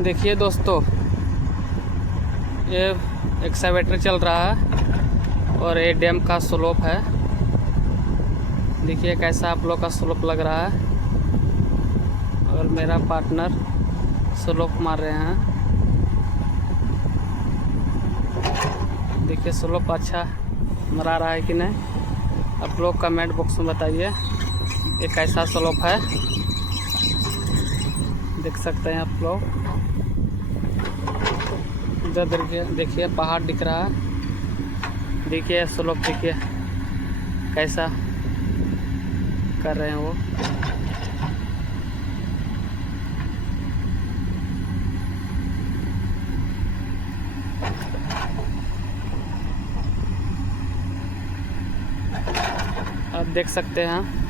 देखिए दोस्तों, ये एक्सकैवेटर चल रहा है और ये डैम का स्लोप है। देखिए कैसा आप लोग का स्लोप लग रहा है और मेरा पार्टनर स्लोप मार रहे हैं। देखिए स्लोप अच्छा मरा रहा है कि नहीं, आप लोग कमेंट बॉक्स में बताइए ये कैसा स्लोप है। देख सकते हैं आप लोग, इधर देखिए पहाड़ दिख रहा है। देखिए स्लोप देखिए कैसा कर रहे हैं वो। आप देख सकते हैं